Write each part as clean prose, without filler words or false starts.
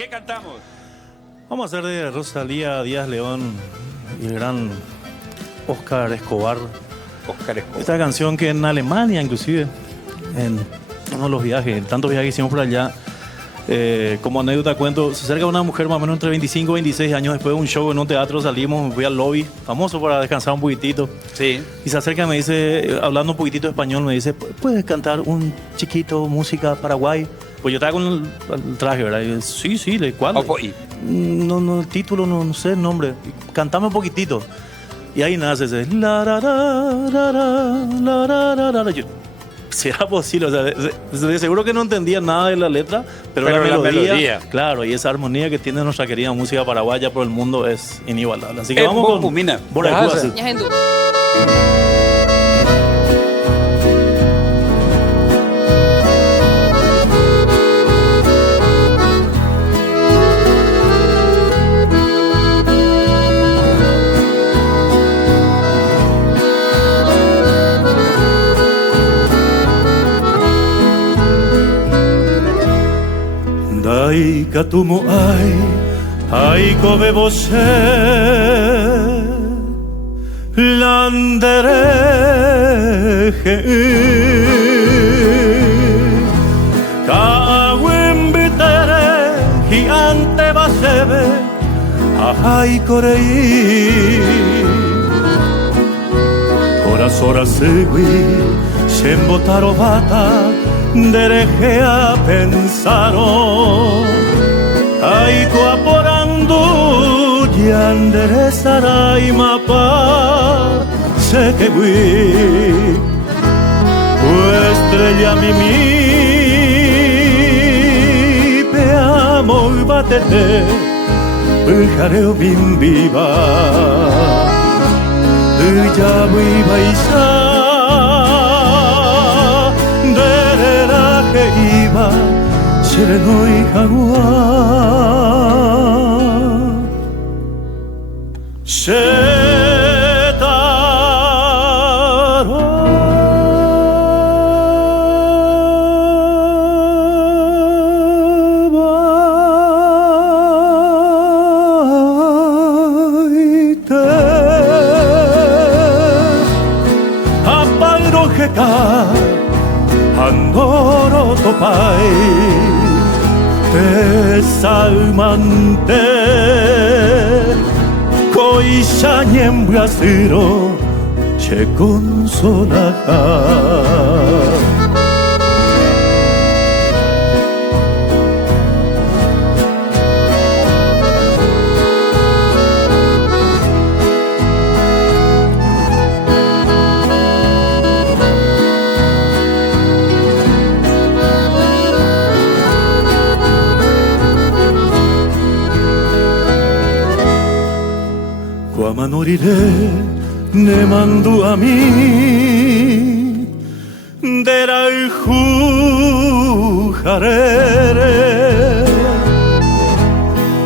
¿Qué cantamos? Vamos a hacer de Rosalía Díaz León y el gran Oscar Escobar. Oscar Escobar. Esta canción que en Alemania, inclusive, en uno de los viajes, tantos viajes que hicimos por allá, como anécdota cuento, se acerca una mujer más o menos entre 25 y 26 años después de un show en un teatro, salimos, fui al lobby, famoso para descansar un poquitito. Sí. Y se acerca y me dice, hablando un poquitito español, me dice, ¿puedes cantar un chiquito música Paraguay? Pues yo estaba con el traje, ¿verdad? Y yo, sí, ¿cuál? No, el título, no sé el nombre. Cantame un poquitito. Y ahí nace ese... Yo, ¿será posible? O sea, de seguro que no entendía nada de la letra, pero la melodía, claro, y esa armonía que tiene nuestra querida música paraguaya por el mundo es inigualable. Así que vamos con Bora Cuasi. Dai katumo ai kobe bose landereje kawen bitere gigante basebe ai korei horas segui sembotaro bata derejea pensaron aiko aporandu yanderezarai mapa sekegui estrella mimi peamo batete bujareo bimbiba uyabui baisa que iba sereno y jaguar setaro baite apagro jeka Andoro topai Pesalmante Koisha niembrasiro Che consolaja Moriré, ne mandu a mí, dera jujarere,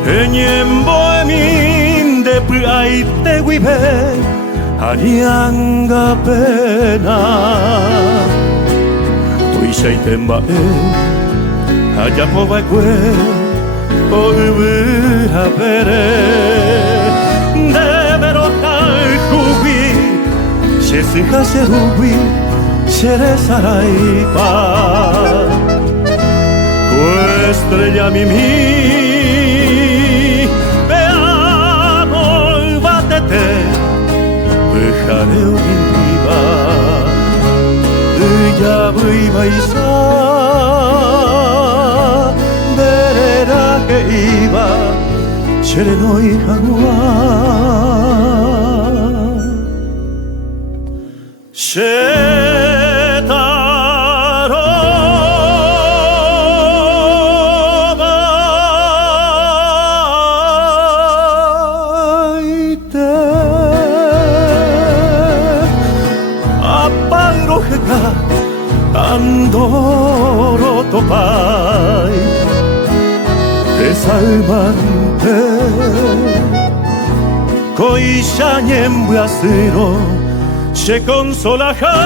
enyembo emin de praite guibe, arianga pena, tuishaitemba allá povakwe, oibira pere. Sesika serubi serezaraipa estrella mimi veamo batete dejareo viva ya voy baisa derera que iba sereno y jaguar setaro baite apagro jeka andoro topai desalmante koisha niembrasiro se consolaja